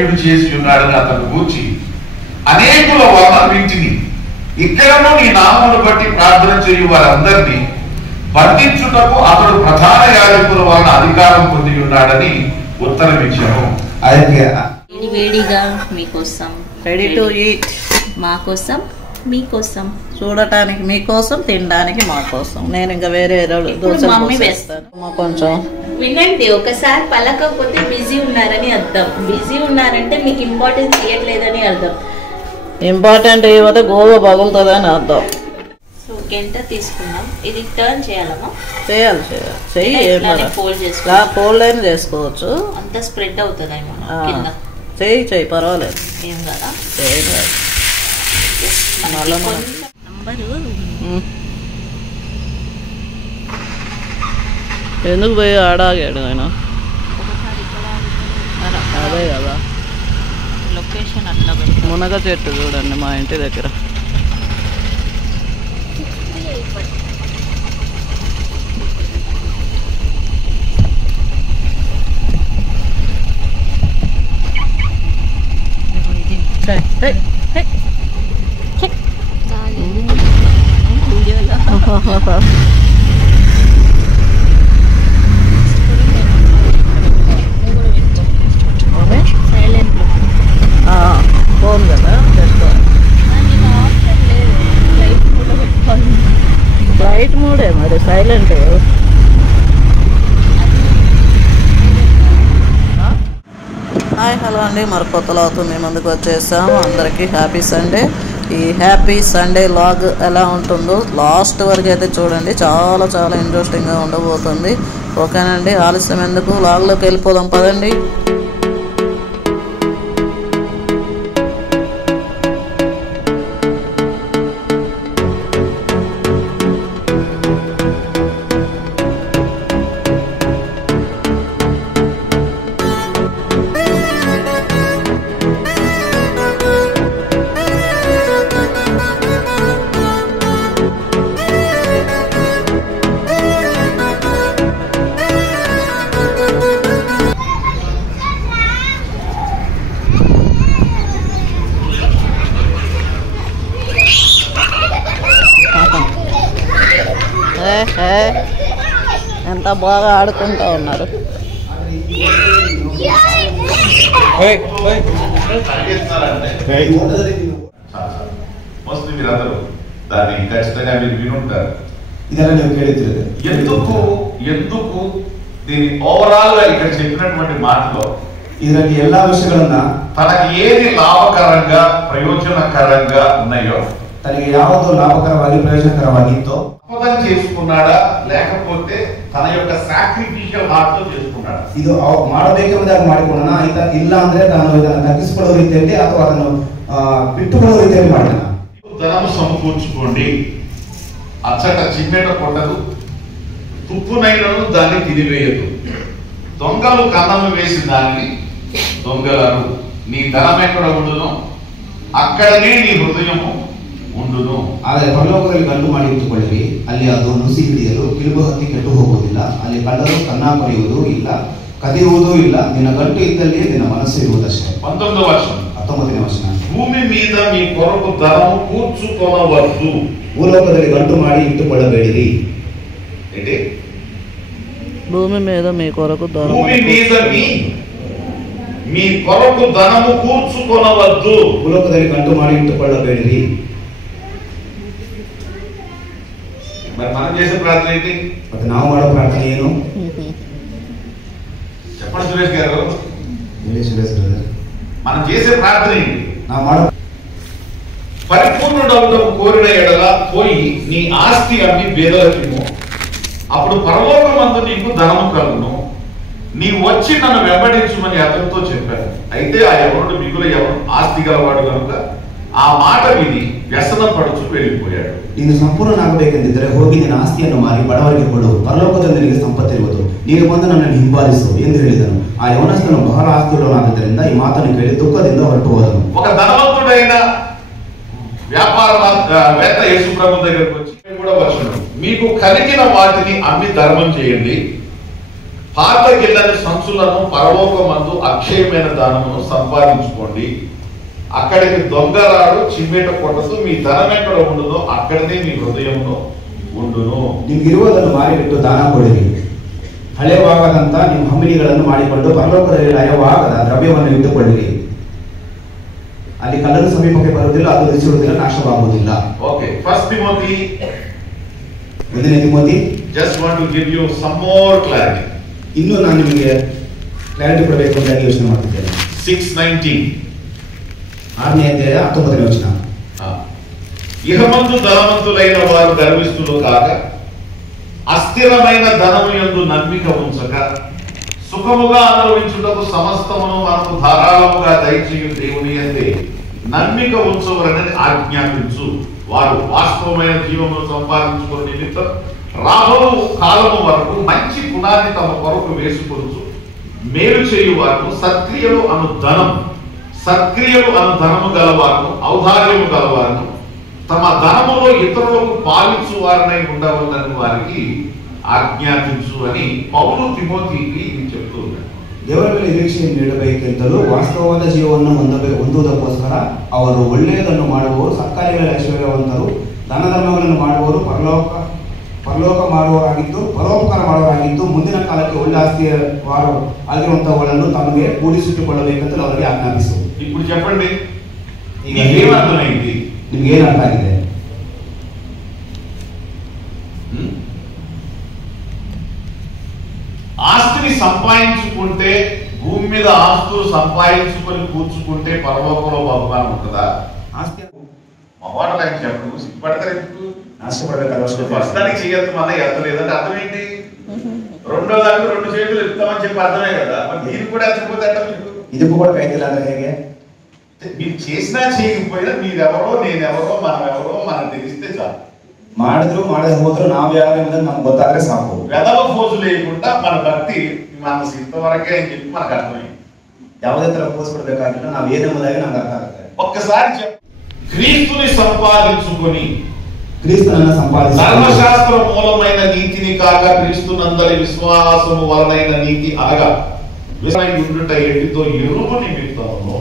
కీడు చేసి ఉన్నాడని అతను గూర్చి అనేకుల వలన వింటిని, ఇక్కడను నీ నామమును బట్టి ప్రార్థన చేయు వారందరినీ బంధించుటకు అతడు ప్రధాన యాజకుల వలన అధికారం పొంది ఉన్నాడని ఉత్తరం ఇచ్చాను. వేడిగా మీకోసం, రెడీ టు ఈట్, మా కోసం మీకోసం, చూడటానికి మీకోసం, తినడానికి మా కోసం. నేను ఇంకా వేరే మమ్మీ వేస్తాను. కొంచెం వినండి, ఒకసారి పలకపోతే బిజీ ఉన్నారని అర్థం. బిజీ ఉన్నారంటే మీకు ఇంపార్టెన్స్ ఇవ్వట్లేదని అర్థం. ఇంపార్టెంట్ ఇవ్వతే గోవా పగులుతుందని అర్థం. సో గంట తీసుకున్నాం, ఇది టర్న్ చేయాలమ్మా. చేయాలి చెయ్యి, ఫోల్డ్ అయినా చేసుకోవచ్చు. అంత స్ప్రెడ్ అవుతుందేమో కింద. చెయ్యి పర్వాలేదు, ఏం కదా. ఎందుకు పోయి ఆడాగాడు ఆయన? అదే కదా లొకేషన్ అట్లా. మునగ చెట్టు చూడండి మా ఇంటి దగ్గర. ఫోన్ కదా ఫ్లైట్ మూడే మరి, సైలెంట్. హాయ్ హలో అండి, మరి కొత్తలో అవుతుంది ముందుకు వచ్చేసాము. అందరికీ హ్యాపీ సండే. ఈ హ్యాపీ సండే లాగ్ ఎలా ఉంటుందో లాస్ట్ వరకు అయితే చూడండి, చాలా చాలా ఇంట్రెస్టింగ్గా ఉండబోతుంది. ఓకేనండి, ఆలస్యం ఎందుకు, లాగ్లోకి వెళ్ళిపోదాం పదండి. ఎంత బాగా ఆడుకుంటూ ఉన్నారు. మీరందరూ దాన్ని ఖచ్చితంగా మీరు వినుంటారు. ఎందుకు దీని ఓవరాల్ గా ఇక్కడ చెప్పినటువంటి మాటలో ಇದರಲ್ಲಿ ಎಲ್ಲಾ ವಿಷಯಗಳನ್ನ తనకి ఏది లాభకరంగా ప్రయోజనకరంగా ఉన్నాయో, తనకి యావత్తు లాభకరವಾಗಿ ప్రయోజనకరವಾಗಿತ್ತೋ అర్థం చేసుకున్నాడా, లేకపోతే తన యొక్క సాక్రిఫిషియల్ హార్ట్ తో చేసుకున్నాడా? ಇದು ಮಾಡಬೇಕೆಂಬುದಾಗಿ ಮಾಡಿಕೊಂಡನ ಇಲ್ಲ ಅಂದ್ರೆ ತಾನು ಇದನ್ನು ತಗ್ಗಿಸಿಕೊಳ್ಳುವ ರೀತಿಯಲ್ಲಿ ಅಥವಾ ಅದನ್ನು ಬಿಟ್ಟುಕೊಳ್ಳುವ ರೀತಿಯಲ್ಲಿ ಮಾಡಿದನ. ధనము సమకూర్చుకోండి, అచ్చట చిమ్మెట కొట్టదు, తుప్పునైనను దాన్ని తినివేయదు, దొంగలు కన్నము వేసి దాన్ని దొంగలను. నీ ధనం ఎక్కడ ఉండును, అక్కడనే నీ హృదయము ఉండును. ಆದರೆ ಪರಲೋಕದಲ್ಲಿ ಗಂಟು ಮಾಡಿ ಇಟ್ಟುಕೊಳ್ಳಿರಿ, ಅಲ್ಲಿ ಅದು ನುಸಿ ಹಿಡಿಯಲು ಕಿಲುಬು ಹತ್ತಿ ಕೆಟ್ಟು ಹೋಗುವುದಿಲ್ಲ, ಅಲ್ಲಿ ಕಳ್ಳರು ಕನ್ನ ಕೊರೆಯುವುದೂ ಇಲ್ಲ, కదిరువుదూ ಇಲ್ಲ, నిన్న గంటు ఇద్దల్లి నిన్న మనస్సు ఇరువుదಷ್ಟೇ. 19వ వచనం. 19వ వచనం. భూమి మీద మీ కొరకు ధనము కూర్చుకొనవద్దు. భూలోకದಲ್ಲಿ గంటు ಮಾಡಿ ఇట్టుಕೊಳ್ಳಬೇಡಿರಿ. ఏంటి? భూమి మీద మీ కొరకు ధనము, భూమి మీద మీ కొరకు ధనము కూర్చుకొనవద్దు. భూలోకದಲ್ಲಿ గంటు ಮಾಡಿ ఇట్టుಕೊಳ್ಳಬೇಡಿರಿ. మరి మనం చేసే ప్రార్థన ఏంటి? ಮತ್ತೆ ನಾವು ಮಾಡೋ ಪ್ರಾರ್ಥನೆ ಏನು? చెప్పండి సురేష్ గారు. మనం చేసే ప్రార్థన ఏంటి? ನಾವು ಮಾಡೋ పరిపూర్ణుడవుటకు కోరిన ఎడల పోయి నీ ఆస్తి అమ్మి బేదలకిమ్ము, అప్పుడు పరలోకమందు నీకు ధనము కలుగును, నీ వచ్చి నన్ను వెంబడించుమని అతనితో చెప్పారు. అయితే ఆ ఎవరుడు మిగుల ఎవరు ఆస్తి గలవాడు కనుక ఆ మాట విని వ్యసనం పడుచు వెళ్ళిపోయాడు. ನೀನು ಸಂಪೂರ್ಣನಾಗಬೇಕೆಂದಿದ್ದರೆ ಹೋಗಿ ನಿನ್ನ ಆಸ್ತಿಯನ್ನು ಮಾರಿ ಬಡವರಿಗೆ ಕೊಡು, ಪರಲೋಕದಲ್ಲಿ ನಿನಗೆ ಸಂಪತ್ತಿರುವುದು, ನೀನು ಬಂದು ನನ್ನನ್ನು ಹಿಂಬಾಲಿಸು ಎಂದು ಹೇಳಿದನು. ಆ ಯೌವನಸ್ಥನು ಬಹಳ ಆಸ್ತಿಯುಳ್ಳವನಾದ್ದರಿಂದ ಈ ಮಾತನ್ನು ಕೇಳಿ ದುಃಖದಿಂದ ಹೊರಟು ಹೋದನು. ఒక ధనవంతుడైన వ్యాపారవేత్త యేసు ప్రభు దగ్గరకు వచ్చి కూడా వచ్చును, మీకు కలిగిన వాటిని అమ్మి ధర్మం చేయండి, పాత గిల్లని సంచులను పరలోకమందు అక్షయమైన దానమును సంపాదించుకోండి. అక్కడికి దొంగరాడు చిమ్మెట కొట్టదు. మీ ధనం ఎక్కడ ఉండునో అక్కడనే మీ హృదయమును ಉಂಡುನು. ನಿಮಗಿರುವುದನ್ನು ಮಾರಿಬಿಟ್ಟು ದಾನ ಕೊಡಿರಿ. ಹಳೆವಾಗದಂತ ನಿಮ್ಮ ಹಮ್ಮಿಣಿಗಳನ್ನು ಮಾಡಿಕೊಂಡು ಪರಲೋಕದಲ್ಲಿ ಹಳೆವಾಗದ ದ್ರವ್ಯವನ್ನು ಇಟ್ಟುಕೊಳ್ಳಿರಿ. ಅಲ್ಲಿ ಕಲ್ಲರು ಸಮೀಪಕ್ಕೆ ಬರುವುದಿಲ್ಲ, ಅದು ರುಚಿರುವುದಿಲ್ಲ, ನಾಶವಾಗುವುದಿಲ್ಲ. ಓಕೆ, ಫಸ್ಟ್ ತಿಮೋತಿ, 1ನೇ Timothy. just want to give you some more clarity. ಇನ್ನೂ ನಾನು ನಿಮಗೆ ಕ್ಲಾರಿಟಿ ಕೊಡಬೇಕು ಅಂತ ಯೋಚನೆ ಮಾಡ್ತಿದ್ದೇನೆ. 6:19 6ನೇ ಅಧ್ಯಾಯ 19ನೇ ವಚನ. ఇహమందు ధనవంతులైన వారు గర్విష్ఠులు కాక అస్థిరమైన ధనము యందు నమ్మిక ఉంచక సుఖముగా అనుభవించుటకు సమస్తమును మనకు ధారాళముగా దయచేయు దేవుని యందే నమ్మిక ఉంచవలనని ఆజ్ఞాపించు. వారు వాస్తవమైన జీవమును సంపాదించుకుని నిమిత్తం రాబో కాలము వరకు మంచి పునాది తమ కొరకు వేసుకొనుచు మేలు చేయు వారు సత్క్రియలు అను ధనము గలవారు ఔదార్యము గలవారు తమ ధనములో ఇతరులకు పాలించు వారినై ఉండవలని వారికి ಆಜ್ಞಾಪಿಸು అని ಪೌಲು ತಿಮೋತಿಗೆ చెప్తూ ఉన్నాడు. ದೇವರ ಮೇಲೆ ನಿರೀಕ್ಷೆಯನ್ನು ನೀಡಬೇಕೆಂತಲೂ ವಾಸ್ತವವಾದ ಜೀವವನ್ನು ಹೊಂದುವುದಕ್ಕೋಸ್ಕರ ಅವರು ಒಳ್ಳೆಯದನ್ನು ಮಾಡುವವರು, ಸತ್ಕಾರ್ಯಗಳ ಐಶ್ವರ್ಯವಂತರು, ದಾನ ಧರ್ಮಗಳನ್ನು ಮಾಡುವವರು, ಪರಲೋಕ ಮಾಡುವವರಾಗಿದ್ದು ಪರೋಪಕಾರ ಮಾಡುವವರಾಗಿದ್ದು ಮುಂದಿನ ಕಾಲಕ್ಕೆ ಒಳ್ಳೆ ಆಸ್ತಿಯ ಆಗಿರುವಂತಹವುಗಳನ್ನು ತಮಗೆ ಕೂಡಿಸಿಟ್ಟುಕೊಳ್ಳಬೇಕೆಂತಲೂ ಅವರಿಗೆ ಆಜ್ಞಾಪಿಸುವುದು. ఇప్పుడు చెప్పండి, ಈಗ ఏమర్థమైంది? ನಿಮ್ಗೆ ಏನು ಅರ್ಥ ಆಗಿದೆ? ఆస్తిని సంపాదించుకుంటే, భూమి మీద ఆస్తులు సంపాదించుకొని కూర్చుకుంటే పరలోకంలో బహుమానం ఉంటుందా? ఆస్తి మగవాళ్ళు ఆయన చెప్పు, సిగ్గుపడతారు ఎందుకు? ఆశపడలేదు. ప్రస్తుతానికి చేయొద్దు, మన ఎత్తలేదంటే అర్థం ఏంటి? రెండో దానికి 2 చేతులు ఎత్తామని చెప్పి అర్థమే కదా. మరి దీనికి కూడా ఎత్తకపోతే అంటే ఇది కూడా కైతేలా ಹೇಗೆ? మీరు చేసినా చేయకపోయినా మీరెవరో నేనెవరో మనమెవరో మనకు తెలిస్తే చాలు. ಮಾಡಿದ್ರು ಮಾಡದೆ ಹೋದ್ರು ನಾವು ಯಾರು ಅನ್ನೋದು ನಮ್ಗೆ ಗೊತ್ತಾದ್ರೆ ಸಾಕು. వెదవ ఫోజు లేకుండా మన భక్తి మనసు ఇంతవరకే అని చెప్పి మనకు అర్థమైంది. ಯಾವುದೇ ತರ ಫೋರ್ಸ್ ಕೊಡಬೇಕಾಗಿಲ್ಲ, ನಾವು ಏನೆಂಬುದಾಗಿ ನಮ್ಗೆ ಅರ್ಥ ಆಗುತ್ತೆ. ఒక్కసారి క్రీస్తుని సంపాదించుకొని, క్రీస్తునನ್ನು సంపాదించు, ధర్మశాస్త్ర మూలమైన నీతిని కాక క్రీస్తునందలి విశ్వాసము వలనైన నీతి అనగా విశ్వాసమై ఉండుట ఎట్టితో ఎరువు నిమిత్తమును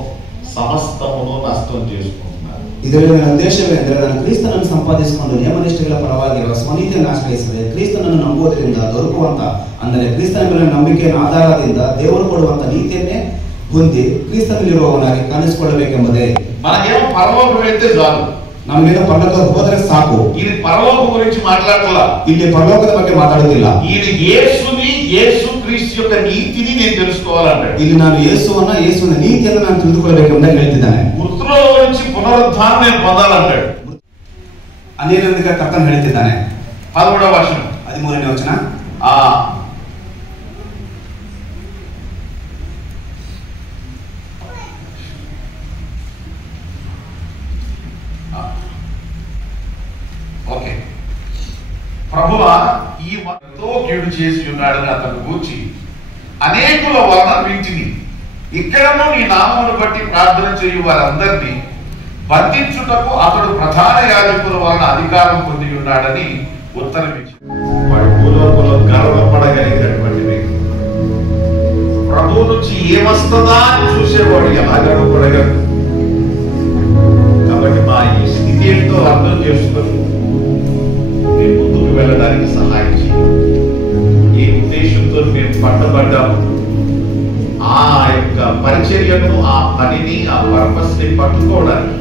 సమస్తమును నష్టం చేసుకుంటున్నారు. ಇದರಲ್ಲಿ ನನ್ನ ಉದ್ದೇಶವೇನೆಂದರೆ ನಾನು ಕ್ರಿಸ್ತನನ್ನು ಸಂಪಾದಿಸಿಕೊಂಡು ನಿಯಮನಿಷ್ಠೆಗಳ ಪರವಾಗಿರುವ ಸ್ವನೀತಿಯನ್ನು ಆಶ್ರಯಿಸದೆ ಕ್ರಿಸ್ತನನ್ನು ನಂಬುವುದರಿಂದ ದೊರಕುವಂತ, ಅಂದರೆ ಕ್ರಿಸ್ತನ ಮೇಲೆ ನಂಬಿಕೆಯ ಆಧಾರದಿಂದ ದೇವರು ಕೊಡುವಂತ ನೀತಿಯನ್ನೇ ಹೊಂದಿ ಕ್ರಿಸ್ತನಲ್ಲಿರುವವನಾಗಿ ಕಾಣಿಸಿಕೊಳ್ಳಬೇಕೆಂಬುದೇ. మనకేమో పరలోకం అయితే చాలు, ನಮಗೇನೋ ಪರಲೋಕ ಹೋದರೆ ಸಾಕು. ఇది పరలోకం గురించి మాట్లాడలా, ಇಲ್ಲಿ ಪರಲೋಕದ ಬಗ್ಗೆ ಮಾತಾಡುವುದಿಲ್ಲ. ఇది యేసు క్రీస్తు యొక్క నీతిని నేను తెలుసుకోవాలంటాడు. ಇಲ್ಲಿ ನಾನು ಯೇಸುವಿನ ನೀತಿಯನ್ನು ನಾನು ತಿಳಿದುಕೊಳ್ಳಬೇಕೆಂಬುದಾಗಿ ಹೇಳ್ತಿದ್ದಾನೆ. మృతుల నుంచి పునరుద్ధానం నేను పొందాలంటాడు. ಅನೇಕ ಕರ್ತನು ಹೇಳ್ತಿದ್ದಾನೆ. 11వ వచనం 13ನೇ ವಚನ. ఓకే, ప్రభువా ఈ ఎంతో కీడు చేసి ఉన్నాడని అతను గూర్చి అనేకుల వలన వీటిని ఇక్కడను నీ నామమును బట్టి ప్రార్థన చేయు వారందరినీ బంధించుటకు అతడు ప్రధాన యాజకుల వలన అధికారం పొంది ఉన్నాడని ఉత్తరం ఇచ్చింది. వాడు భూలోకంలో గర్వపడగలిగినటువంటి వ్యక్తి. ప్రభువు నుంచి ఏమొస్తుందా అని చూసేవాడు ఎలా గర్వపడగలడు? కాబట్టి మా ఈ స్థితి ఏంటో అర్థం చేసుకొని మేము ముందుకు వెళ్ళడానికి సహాయం చేయాలి. ఈ ఉద్దేశంతో మేము పట్టబడ్డాము. ఆ యొక్క పరిచర్యను, ఆ పనిని, ఆ పర్పస్ ని పట్టుకోవడానికి,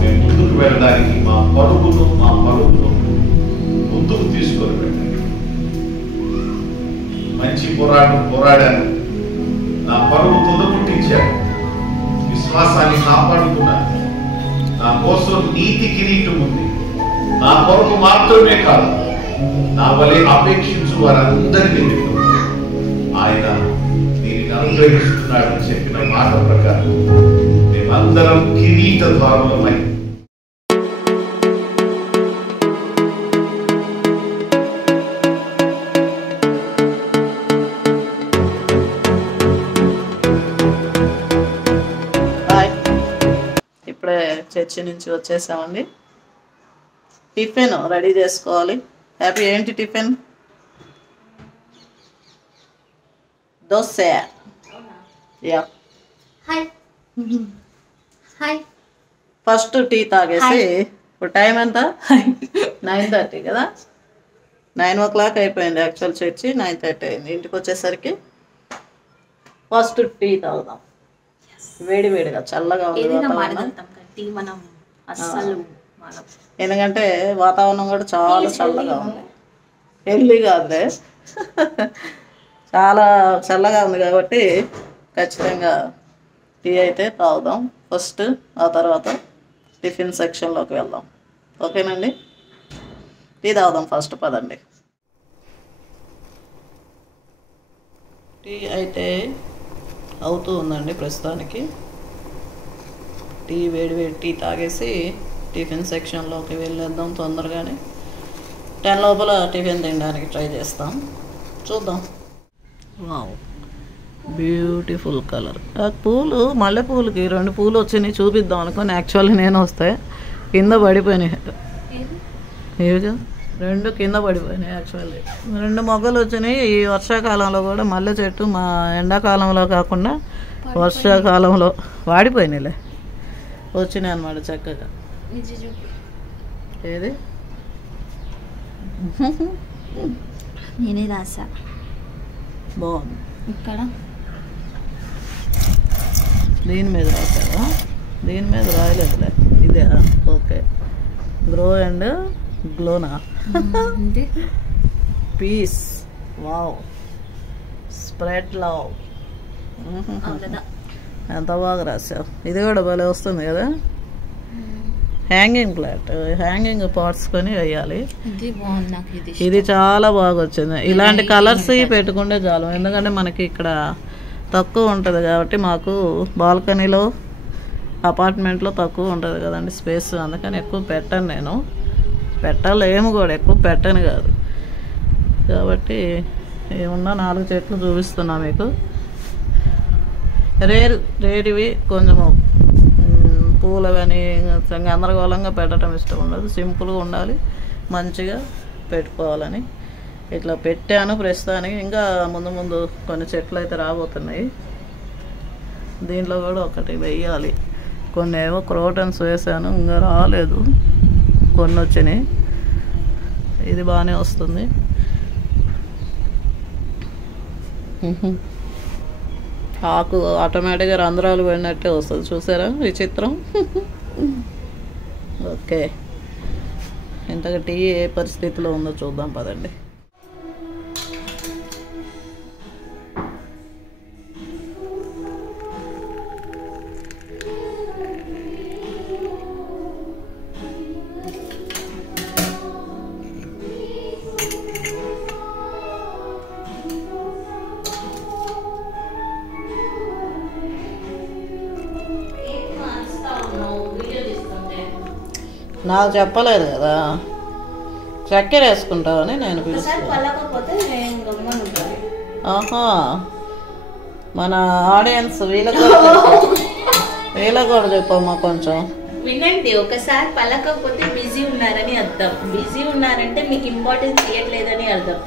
మేము ముందుకు వెళ్ళడానికి మా పరుగును ముందుకు తీసుకొని వెళ్ళండి. మంచి పోరాడాను, నా పరుగు తొదముట్టించాను, విశ్వాసాన్ని కాపాడుకున్నాను. నా కోసం నీతి కిరీటం ఉంది. నా కొరకు మాత్రమే కాదు, నా వలె అపేక్షించు వారందరినీ ఆయన దీనిని అనుగ్రహిస్తున్నాడని చెప్పిన మాట ప్రకారం మేమందరం కిరీటధారులమై ఇప్పుడే చర్చి నుంచి వచ్చేసామండి. టిఫిన్ రెడీ చేసుకోవాలి. హ్యాపీ ఏంటి tiffin? Dosa. Yeah. Hi hi. First tea తాగేసి ఇప్పుడు టైం ఎంత? 9:30 కదా. 9 o'clock అయిపోయింది యాక్చువల్ చర్చి. 9:30 అయింది. ఇంటికి వచ్చేసరికి ఫస్ట్ టీ తాగుదాం. వేడి వేడిగా చల్లగా ఉంది వాతావరణం. మనం అస్సలు ఎందుకంటే వాతావరణం కూడా చాలా చల్లగా ఉంది. హెల్దీ కాదులే, చాలా చల్లగా ఉంది కాబట్టి ఖచ్చితంగా టీ అయితే తాగుదాం ఫస్ట్. ఆ తర్వాత టిఫిన్ సెక్షన్లోకి వెళ్దాం. ఓకేనండి, టీ తాగుదాం ఫస్ట్. పదండి. టీ అయితే అవుతూ ఉందండి ప్రస్తుతానికి. టీ వేడి టీ తాగేసి టిఫిన్ సెక్షన్లోకి వెళ్ళేద్దాం తొందరగానే. 10 లోపల టిఫిన్ తినడానికి ట్రై చేస్తాం. చూద్దాం. Wow, beautiful colour. ఆ పూలు, మల్లెపూలకి 2 పూలు వచ్చినాయి చూపిద్దాం అనుకోని యాక్చువల్లీ నేను వస్తే కింద పడిపోయినాయి. ఇవిగా 2 కింద పడిపోయినాయి. యాక్చువల్లీ 2 మొగ్గలు వచ్చినాయి. ఈ వర్షాకాలంలో కూడా మల్లె చెట్టు మా ఎండాకాలంలో కాకుండా వర్షాకాలంలో వాడిపోయినాయిలే, వచ్చినాయి అన్నమాట చక్కగా. ఏది నేనే రాసా. బాగుంది. ఇక్కడ దీని మీద రాసావా? దీని మీద రాయలేదులే. ఇదే. ఓకే. గ్రో అండ్ గ్లోనా. పీస్. వావ్. Spread love. ఎంత బాగా రాసావు. ఇది కూడా భలే వస్తుంది కదా. హ్యాంగింగ్ ప్లాట్, హ్యాంగింగ్ పాట్స్ కొని వేయాలి. ఇది చాలా బాగా వచ్చింది. ఇలాంటి కలర్స్ పెట్టుకుంటే చాలు. ఎందుకంటే మనకి ఇక్కడ తక్కువ ఉంటుంది కాబట్టి, మాకు బాల్కనీలో అపార్ట్మెంట్లో తక్కువ ఉంటుంది కదండి స్పేస్. అందుకని ఎక్కువ పెట్టను నేను. పెట్టలేము కూడా, ఎక్కువ పెట్టను కాదు కాబట్టి. ఏమున్నా 4 చెట్లు చూపిస్తున్నా మీకు. రేరివి కొంచెము పూలవని గందరగోళంగా పెట్టడం ఇష్టం ఉండదు. సింపుల్గా ఉండాలి, మంచిగా పెట్టుకోవాలని ఇట్లా పెట్టాను ప్రస్తుతానికి. ఇంకా ముందు కొన్ని చెట్లు అయితే రాబోతున్నాయి. దీంట్లో కూడా ఒకటి వెయ్యాలి. కొన్ని ఏవో క్రోటన్స్ వేసాను, ఇంకా రాలేదు. కొన్ని వచ్చినాయి. ఇది బాగానే వస్తుంది. ఆకు ఆటోమేటిక్గా రంధ్రాలు పడినట్టే వస్తుంది. చూసారా ఈ చిత్రం? ఓకే, ఇంతగా టీ ఏ పరిస్థితిలో ఉందో చూద్దాం పదండి. నాకు చెప్పలేదు కదా చక్కెర వేసుకుంటావని నేను పిలుస్తాను. ఆహా, మన ఆడియన్స్ వీళ్ళకి కూడా చెప్పమ్మా కొంచెం వినండి. ఒకసారి పలకపోతే బిజీ ఉన్నారని అర్థం. బిజీ ఉన్నారంటే మీకు ఇంపార్టెన్స్ ఇవ్వట్లేదని అర్థం.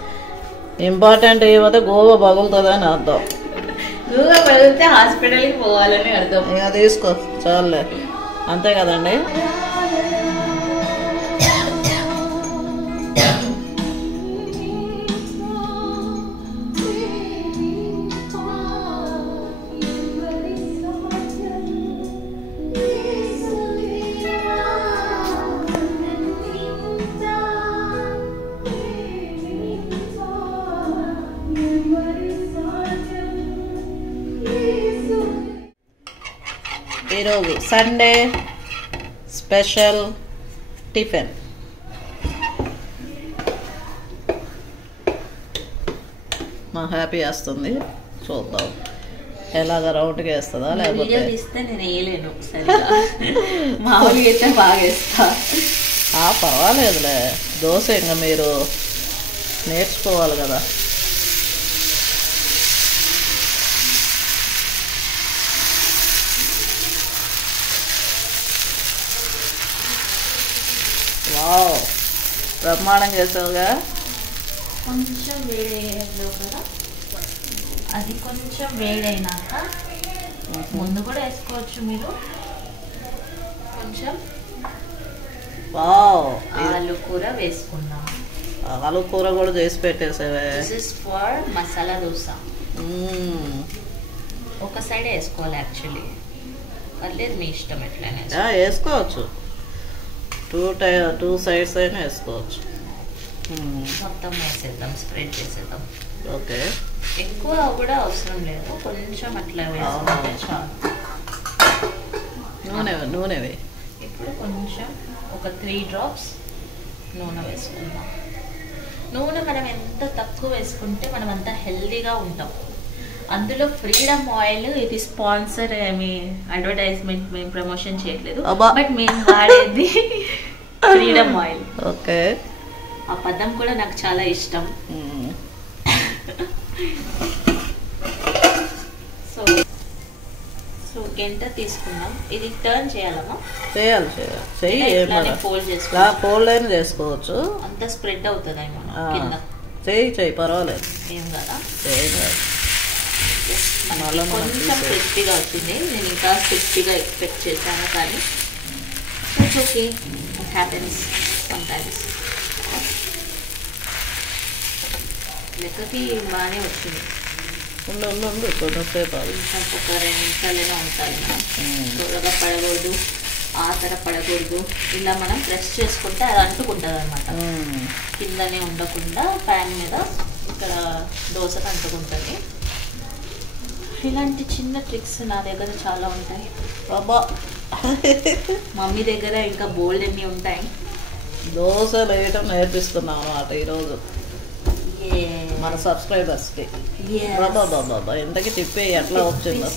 ఇంపార్టెంట్ ఇవ్వతే గోవా పగులుతుందని అర్థం. గోవా పగిలితే హాస్పిటల్కి పోవాలని అర్థం. ఇక తీసుకో చాలులే, అంతే కదండి. ఈరోజు సండే స్పెషల్ టిఫిన్. మా హ్యాపీ వేస్తుంది, చూద్దాం ఎలాగ రౌండ్గా వేస్తుందా లేకపోతే. నేను వేయలేను సరిగా, మామూలుగా అయితే బాగా వేస్తా. పర్వాలేదులే, దోశ ఇంకా మీరు నేర్చుకోవాలి కదా. వావ్, బ్రహ్మాండం చేసావుగా. కొంచెం వేరే కదా అది కొంచెం వేడైనాక ముందు కూడా వేసుకోవచ్చు మీరు. కొంచెం వావ్, ఆలు కూర వేసుకుందాం. ఆలు కూర కూడా చేసి పెట్టేసేవే. This is for masala dosa. ఒక సైడ్ వేసుకోవాలి యాక్చువల్లీ, పర్లేదు మీ ఇష్టం ఎట్లయినా వేసుకోవచ్చు. టూ సైడ్స్ అయినా వేసుకోవచ్చు. మొత్తం వేసేద్దాం, స్ప్రెడ్ చేసేద్దాం. ఓకే, ఎక్కువ కూడా అవసరం లేదు, కొంచెం అట్లా వేసుకుంటే చాలు. నూనె ఇప్పుడు కొంచెం ఒక 3 drops నూనె వేసుకుందాం. నూనె మనం ఎంత తక్కువ వేసుకుంటే మనం అంత హెల్దీగా ఉంటాం. అందులో ఫ్రీడమ్ ఆయిల్, ఇది స్పాన్సర్ మీ అడ్వర్టైజ్మెంట్ మేము ప్రమోషన్ చేయట్లేదు, బట్ మేము వాడేది ఫ్రీడమ్ ఆయిల్. ఓకే, ఆ పదం కూడా నాకు చాలా ఇష్టం. సో గంట తీసుకున్నాం. ఇది టర్న్ చేయాలమ్మా? చేయాలి. ఫోల్డ్ అయినా చేసుకోవచ్చు. అంత స్ప్రెడ్ అవుతుంది కింద. చేయి పర్వాలేదు, ఏం కదా. మళ్ళీ కొంచెం క్రిస్పీగా వచ్చింది. నేను ఇంకా క్రిస్పీగా ఎక్స్పెక్ట్ చేశాను, కానీ it's okay, it happens sometimes. లెక్కకి బాగానే వచ్చింది. ఉండు కొంచెంసేపు ఒక 2 నిమిషాలైనా ఉంటాయి. త్వరగా పడకూడదు, ఆతర పడకూడదు. ఇలా మనం ప్రెస్ చేసుకుంటే అది అంటుకుంటుంది అనమాట. కిందనే ఉండకుండా ప్యాన్ మీద ఇక్కడ దోశకు అంటుకుంటుంది. ఇలాంటి చిన్న ట్రిక్స్ నా దగ్గర చాలా ఉంటాయి. బాబా, మమ్మీ దగ్గర ఇంకా బోల్డ్ అన్నీ ఉంటాయి. దోశలు వేయటం నేర్పిస్తున్నాం అన్నమాట ఈరోజు మన సబ్స్క్రైబర్స్కి. బాబా ఇంతకి తిప్పి ఎట్లా వచ్చిందో.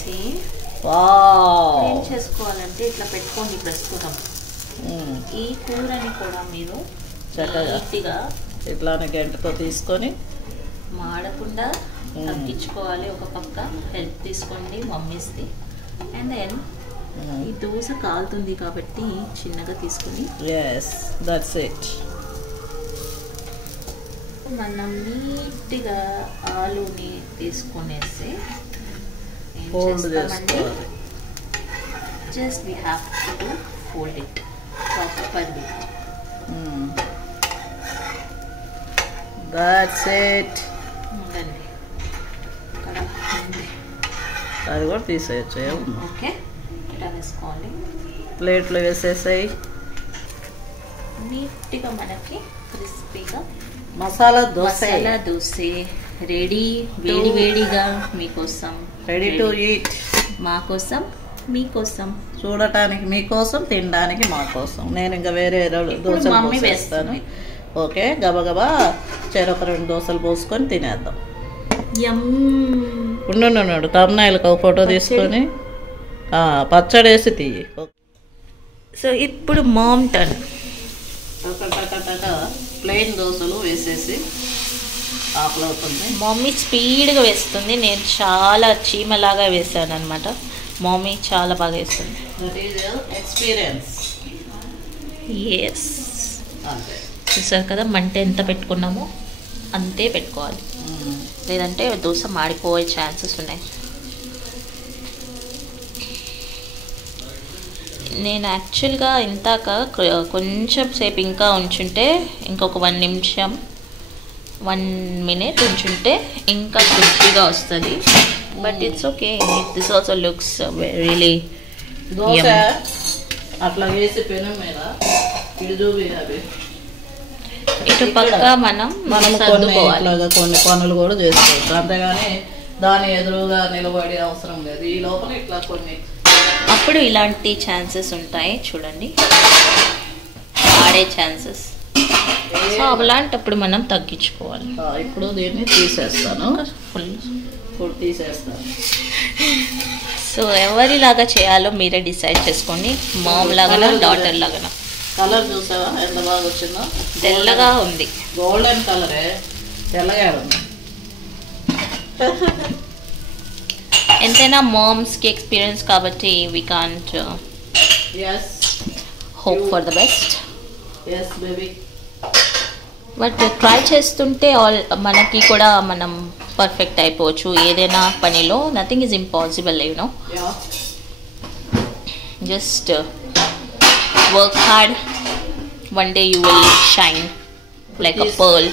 ఏం చేసుకోవాలంటే ఇట్లా పెట్టుకోండి ప్రస్తుతం. ఈ కూరని కూడా మీరు చక్కగా ఇట్లానే గంటతో తీసుకొని మాడకుండా తగ్గించుకోవాలి. ఒక పక్క హెల్ప్ తీసుకోండి మమ్మీస్ది. అండ్ దెన్ ఈ దోశ కాలుతుంది కాబట్టి చిన్నగా తీసుకొని దట్స్ ఇట్. మనం నీట్గా ఆలుని తీసుకునేసి just we have to fold it properly. That's it. అది కూడా తీసేయచ్చు. ఓకే, ఇట్లా వేసుకోవాలి. ప్లేట్లో వేసేసాయి. నీట్గా మనకి క్రిస్పీగా మసాలా దోశ రెడీ, వేడిగా మీకోసం. Ready to eat. మా కోసం, మీకోసం. చూడటానికి మీకోసం, తినడానికి మా కోసం. నేను ఇంకా వేరే దోశలు మమ్మీ వేస్తాను. ఓకే, గబగబా చెరొక 2 దోశలు పోసుకొని తినేద్దాం. ఉండు తమ్మునాయలకు ఒక ఫోటో తీసుకొని పచ్చడి వేసి తీయి. సో ఇప్పుడు మామ్ టర్న్. ప్లెయిన్ దోశలు వేసేసి ఆకులు అవుతుంది. మమ్మీ స్పీడ్గా వేస్తుంది, నేను చాలా చీమలాగా వేసాను అనమాట. మమ్మీ చాలా బాగా వేస్తుంది. That is experience. ఎస్, చూసారు కదా మంట ఎంత పెట్టుకున్నామో అంతే పెట్టుకోవాలి, లేదంటే దోశ మాడిపోయే ఛాన్సెస్ ఉన్నాయి. నేను యాక్చువల్గా ఇంతాక కొంచెం సేపు ఇంకా ఉంచుంటే, ఇంకొక 1 minute ఉంచుంటే ఇంకా క్రిస్పీగా వస్తుంది. But it's okay, this also looks really. Dosa అట్లా వేసి పెనం మీద ఇటు పక్క మనం కొన్ని పనులు కూడా చేసుకోవచ్చు. అంతేగాని దాని ఎదురుగా నిలబడే అవసరం లేదు. ఈ లోపల ఇట్లా కొన్ని అప్పుడు ఇలాంటి ఛాన్సెస్ ఉంటాయి చూడండి, ఆడే ఛాన్సెస్. సో అలాంటప్పుడు మనం తగ్గించుకోవాలి. ఇప్పుడు దీన్ని తీసేస్తాను, ఫుల్ తీసేస్తాను. సో ఎవరిలాగా చేయాలో మీరే డిసైడ్ చేసుకోండి, మామ్ లాగా డాటర్ లాగా. కలర్ చూసావా ఎంత బాగా వచ్చిందో? తెల్లగా ఉంది, గోల్డెన్ కలరే, తెల్లగా ఉంది. ఎంతైనా మామ్స్కి ఎక్స్పీరియన్స్ కాబట్టి we can't hope for the best. Baby, but try చేస్తుంటే మనకి కూడా మనం పర్ఫెక్ట్ అయిపోవచ్చు ఏదైనా పనిలో. Nothing is impossible, you know. Just work hard, one day you will shine like a pearl.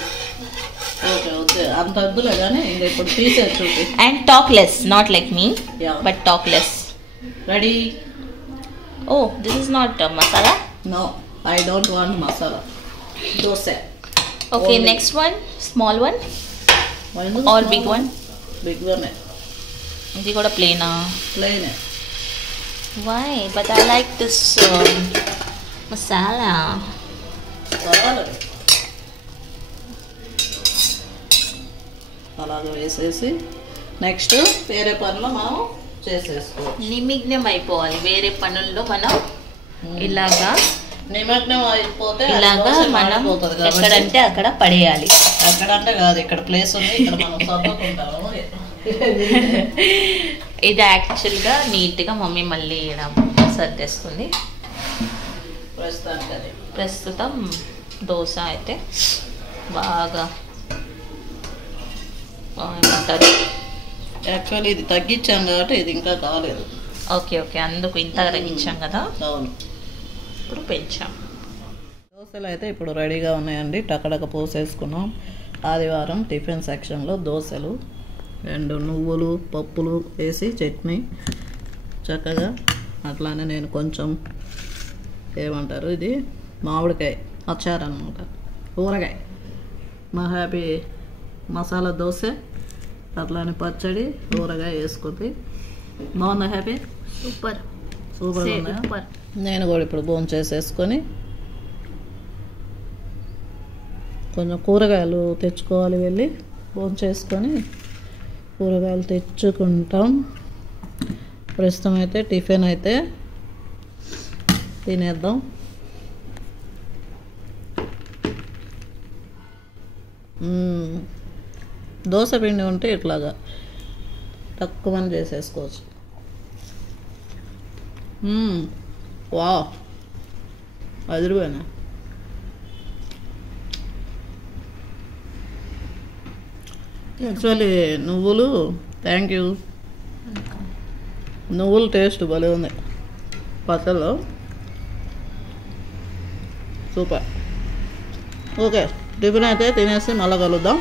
Okay okay, అంత వద్దులే కానీ ఇప్పుడు తీసేది చూపి. And talk less, not like me, but talk less. Ready? Oh, this is not masala. No, I don't want masala. Dosa. Okay, next one, small one or big one? Big one. ఇది కూడా ప్లేనా? ప్లేనే. Why? But I like this masala. అలాగే వేసేసి next వేరే పనులు మనం చేసేసుకోవచ్చు. నిమగ్నం అయిపోవాలి వేరే పనుల్లో. మనం ఇలాగా నిమగ్నం అయిపోతే ఇలాగా మనం ఎక్కడంటే అక్కడ పడేయాలి. ఎక్కడంటే కాదు, ఇక్కడ ప్లేస్ ఉంది, ఇక్కడ మనం సర్దుకుంటాము. ఇది యాక్చువల్గా నీట్గా మమ్మీ మళ్ళీ సర్దేస్తుంది. ప్రస్తుతం దోశ అయితే బాగా ఏమంటారు, యాక్చువల్లీ ఇది తగ్గించాం కాబట్టి ఇది ఇంకా కాలేదు. ఓకే ఓకే, అందుకు ఇంత తగ్గించాం కదా. అవును, ఇప్పుడు పెంచాం. దోశలు అయితే ఇప్పుడు రెడీగా ఉన్నాయండి. టకటక పోసేసుకున్నాం. ఆదివారం టిఫిన్ సెక్షన్లో దోశలు అండ్ నువ్వులు పప్పులు వేసి చట్నీ చక్కగా. అట్లానే నేను కొంచెం ఏమంటారు, ఇది మామిడికాయ అచ్చారు అనమాట, ఊరగాయ. మా హ్యాపీ మసాలా దోశ, అట్లానే పచ్చడి, ఊరగాయ వేసుకుంది. బాగుందా హ్యాపీ? సూపర్ సూపర్ ఉందా? సూపర్. నేను కూడా ఇప్పుడు భోజనం చేసేసుకొని కొంచెం కూరగాయలు తెచ్చుకోవాలి, వెళ్ళి భోజనం చేసుకొని కూరగాయలు తెచ్చుకుంటాం. ప్రస్తుతం అయితే టిఫిన్ అయితే తినేద్దాం. దోశ పిండి ఉంటే ఇట్లాగా తక్కువ మంది చేసేసుకోవచ్చు. వా, అదిరిపోయినా. యాక్చువల్లీ నువ్వులు, థ్యాంక్ యూ, నువ్వుల టేస్ట్ భలే ఉంది పచ్చల్లో. సూపర్. ఓకే, టిఫిన్ అయితే తినేసి మళ్ళీ కలుద్దాం.